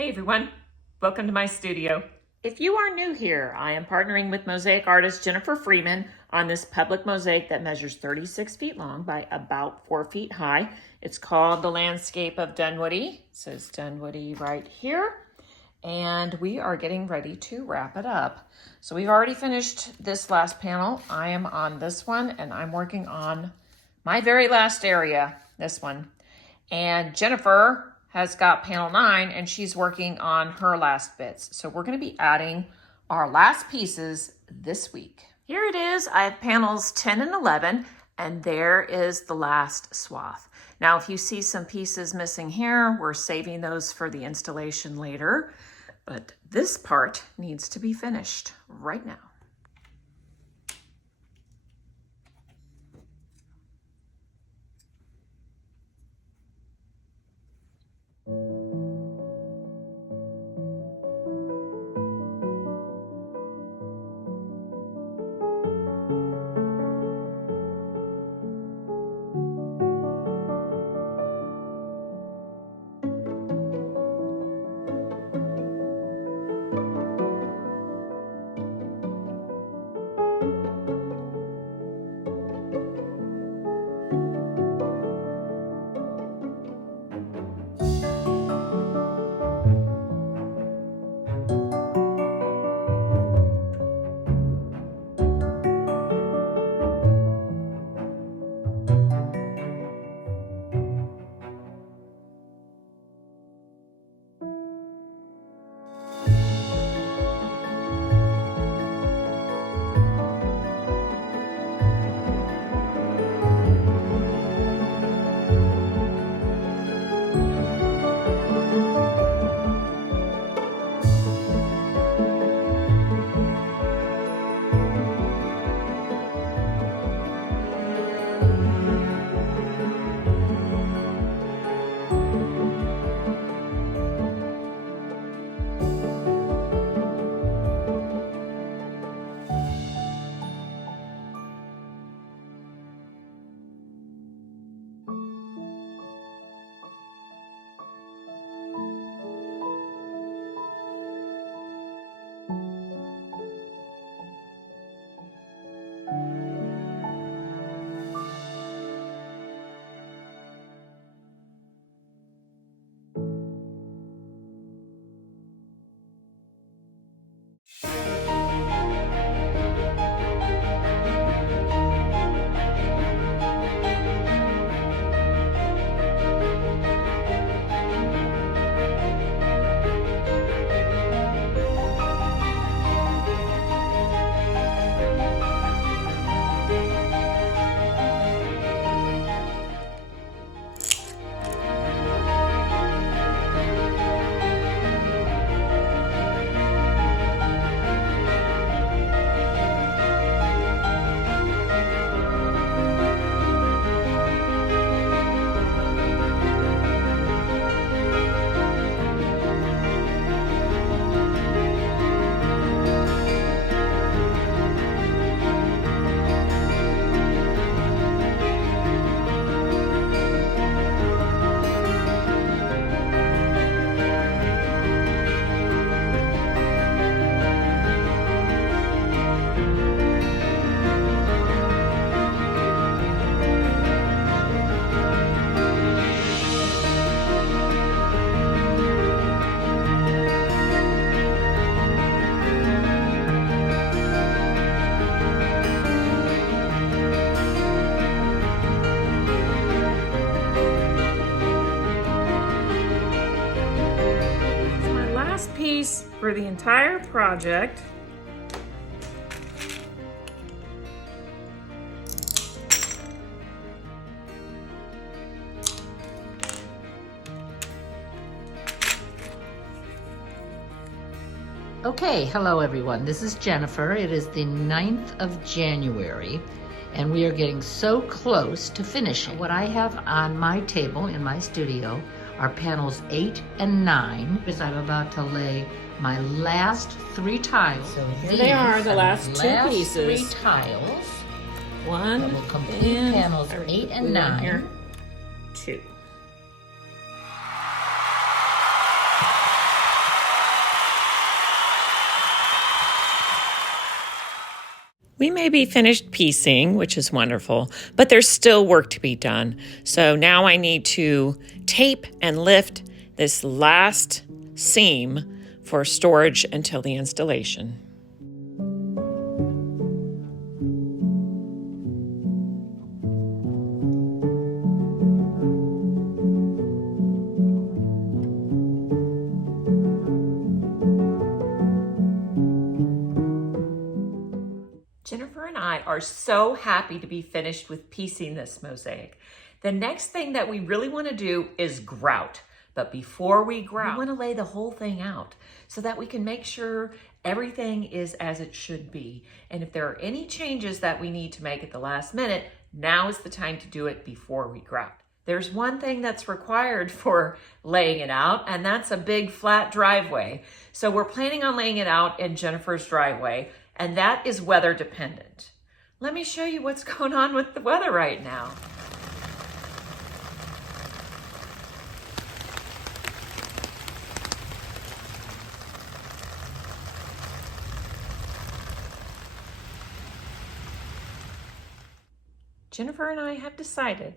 Hey everyone, welcome to my studio. If you are new here, I am partnering with mosaic artist Jennifer Freeman on this public mosaic that measures 36 feet long by about 4 feet high. It's called The Landscape of Dunwoody. It says Dunwoody right here. And we are getting ready to wrap it up. So we've already finished this last panel. I am on this one and I'm working on my very last area, this one. And Jennifer has got panel 9 and she's working on her last bits. So we're going to be adding our last pieces this week. Here it is. I have panels 10 and 11 and there is the last swath. Now if you see some pieces missing here, we're saving those for the installation later, but this part needs to be finished right now. Piece for the entire project. Okay, hello everyone. This is Jennifer. It is the 9th of January and we are getting so close to finishing. What I have on my table in my studio are panels 8 and 9, because I'm about to lay my last 3 tiles. So here they are, the last 2 pieces. 3 tiles. One, that will complete panels 8 and 9. Here. 2. We may be finished piecing, which is wonderful, but there's still work to be done. So now I need to tape and lift this last seam for storage until the installation. Jennifer and I are so happy to be finished with piecing this mosaic. The next thing that we really want to do is grout. But before we grout, we want to lay the whole thing out so that we can make sure everything is as it should be. And if there are any changes that we need to make at the last minute, now is the time to do it before we grout. There's one thing that's required for laying it out, and that's a big flat driveway. So we're planning on laying it out in Jennifer's driveway, and that is weather dependent. Let me show you what's going on with the weather right now. Jennifer and I have decided,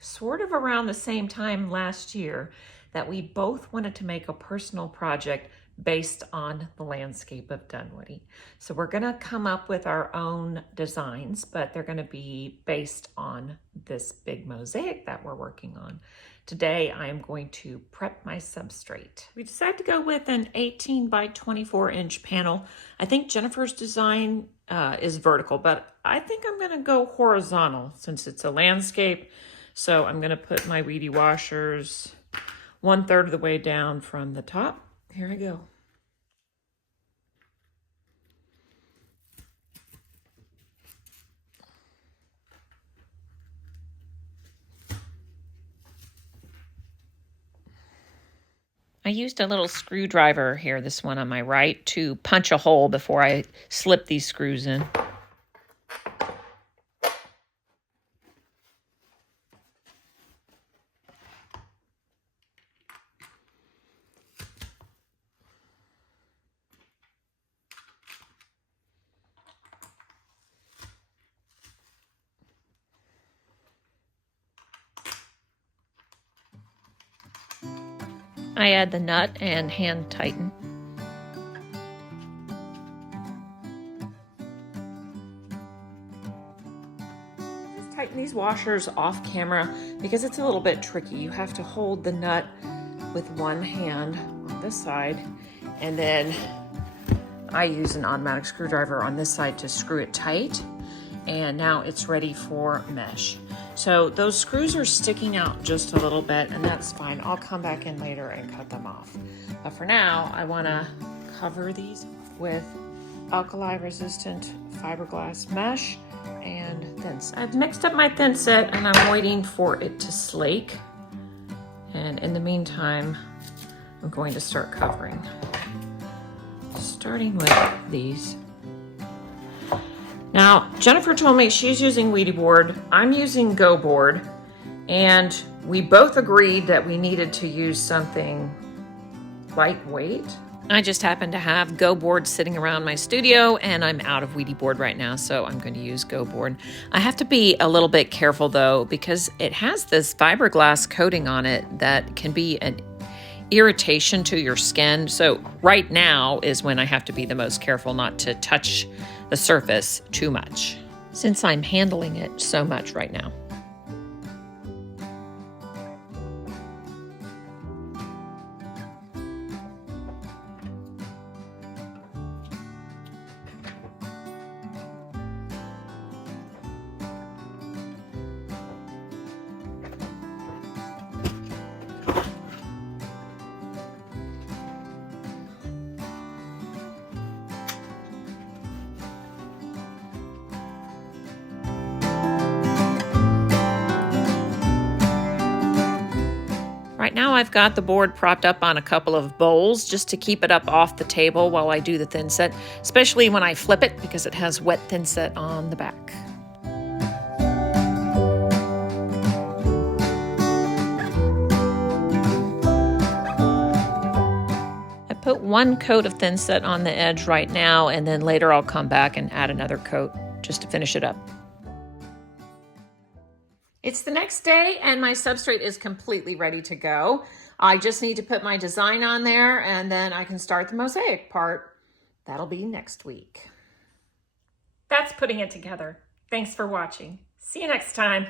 sort of around the same time last year, that we both wanted to make a personal project based on the landscape of Dunwoody. So we're going to come up with our own designs, but they're going to be based on this big mosaic that we're working on. Today, I am going to prep my substrate. We decided to go with an 18 by 24 inch panel. I think Jennifer's design is vertical, but I think I'm going to go horizontal since it's a landscape. So I'm going to put my weedy washers 1/3 of the way down from the top. Here I go. I used a little screwdriver here, this one on my right, to punch a hole before I slip these screws in. I add the nut and hand tighten. Just tighten these washers off camera because it's a little bit tricky. You have to hold the nut with one hand on this side, and then I use an automatic screwdriver on this side to screw it tight, and now it's ready for mesh. So those screws are sticking out just a little bit, and that's fine. I'll come back in later and cut them off. But for now, I want to cover these with alkali resistant fiberglass mesh and thinset. I've mixed up my thinset and I'm waiting for it to slake. And in the meantime, I'm going to start covering. Starting with these. Now, Jennifer told me she's using Weedy board, I'm using Go board, and we both agreed that we needed to use something lightweight. I just happen to have Go board sitting around my studio, and I'm out of Weedy board right now, so I'm going to use Go board. I have to be a little bit careful though, because it has this fiberglass coating on it that can be an irritation to your skin. So right now is when I have to be the most careful not to touch the surface too much, since I'm handling it so much right now. Right now I've got the board propped up on a couple of bowls just to keep it up off the table while I do the thinset, especially when I flip it because it has wet thinset on the back. I put one coat of thinset on the edge right now, and then later I'll come back and add another coat. just to finish it up. It's the next day and my substrate is completely ready to go. I just need to put my design on there and then I can start the mosaic part. That'll be next week. That's putting it together. Thanks for watching. See you next time.